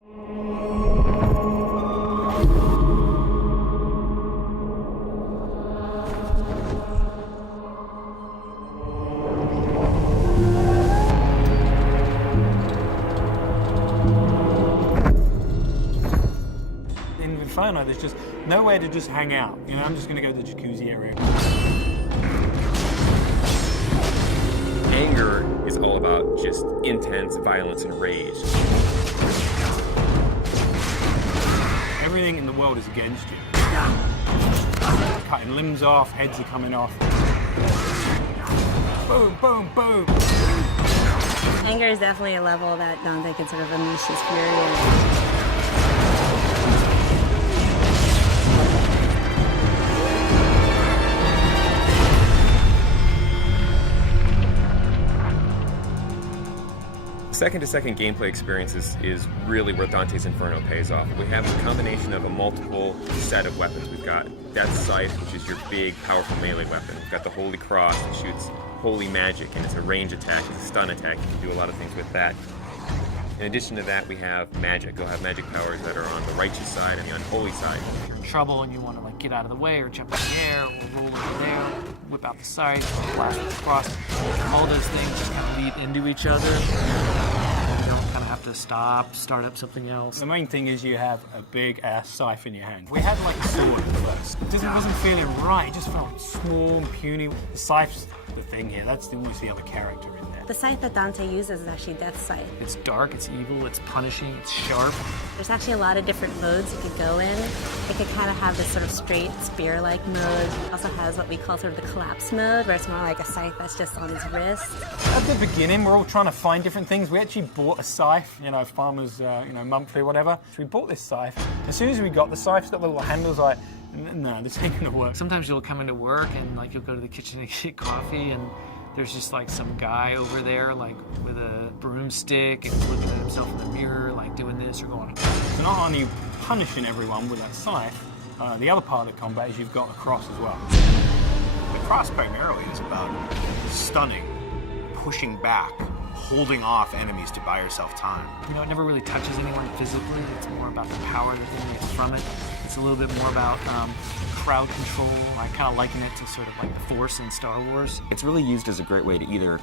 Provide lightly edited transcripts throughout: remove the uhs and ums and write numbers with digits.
In Inferno, there's just nowhere to just hang out. You know, I'm just going to go to the jacuzzi area. Anger is all about just intense violence and rage. Everything in the world is against you. Cutting limbs off, heads are coming off. Boom, boom, boom. Anger is definitely a level that Dante can sort of unleash his fury in. Second-to-second gameplay experiences is really where Dante's Inferno pays off. We have a combination of a multiple set of weapons. We've got Death Scythe, which is your big, powerful melee weapon. We've got the Holy Cross that shoots holy magic, and it's a range attack, it's a stun attack. You can do a lot of things with that. In addition to that, we have magic. You'll have magic powers that are on the righteous side and the unholy side. If you're in trouble and you want to like get out of the way or jump in the air or roll over there, whip out the scythe, blast with the cross, all those things just kind of lead into each other. And you don't kind of have to stop, start up something else. The main thing is you have a big ass scythe in your hand. We had like a sword at first. It just wasn't feeling right. It just felt small and puny. The scythe's the thing here. That's almost the other character in there. The scythe that Dante uses is actually Death Scythe. It's dark, it's evil, it's punishing, it's sharp. There's actually a lot of different modes you could go in. It could kind of have this sort of straight spear-like mode. It also has what we call sort of the collapse mode, where it's more like a scythe that's just on his wrist. At the beginning, we're all trying to find different things. We actually bought a scythe, you know, farmers, monthly or whatever. So we bought this scythe. As soon as we got the scythe, it's got the little handles like, no, this ain't gonna work. Sometimes you'll come into work and like you'll go to the kitchen and get coffee and there's just like some guy over there like with a broomstick and he's looking at himself in the mirror like doing this or going. So not only punishing everyone with that scythe, the other part of the combat is you've got a cross as well. The cross primarily is about stunning, pushing back, holding off enemies to buy yourself time. You know, it never really touches anyone physically. It's more about the power that emanates from it. It's a little bit more about crowd control. I kind of liken it to sort of like the Force in Star Wars. It's really used as a great way to either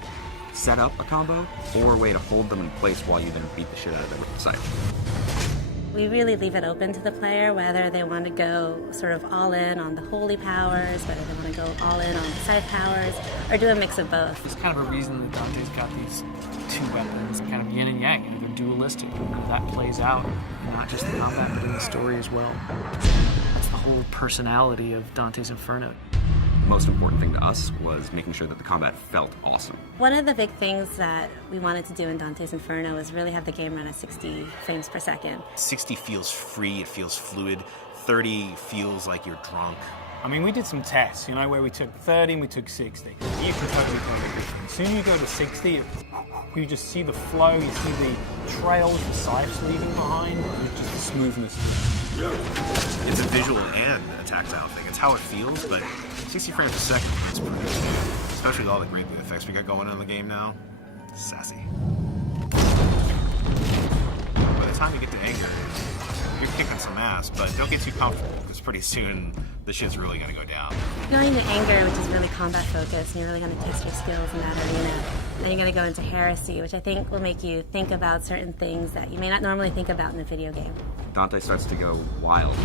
set up a combo or a way to hold them in place while you then beat the shit out of them with the scythe. We really leave it open to the player whether they want to go sort of all in on the holy powers, whether they want to go all in on the scythe powers, or do a mix of both. There's kind of a reason that Dante's got these two weapons, kind of yin and yang. You know, they're dualistic. And that plays out in not just the combat, but in the story as well. That's the whole personality of Dante's Inferno. The most important thing to us was making sure that the combat felt awesome. One of the big things that we wanted to do in Dante's Inferno was really have the game run at 60 frames per second. 60 feels free, it feels fluid. 30 feels like you're drunk. I mean, we did some tests, you know, where we took 30 and we took 60. You can totally find everything. As soon as you go to 60, you just see the flow, you see the trails, the scythes leaving behind, and just the smoothness. It's a visual and a tactile thing. It's how it feels, but 60 frames a second is pretty good. Especially with all the great effects we got going on in the game now. Sassy. By the time you get to anger, you're kicking some ass, but don't get too comfortable, because pretty soon the shit's really gonna go down. Going to anger, which is really combat focused, and you're really gonna test your skills in that arena. Then you're gonna go into heresy, which I think will make you think about certain things that you may not normally think about in a video game. Dante starts to go wild.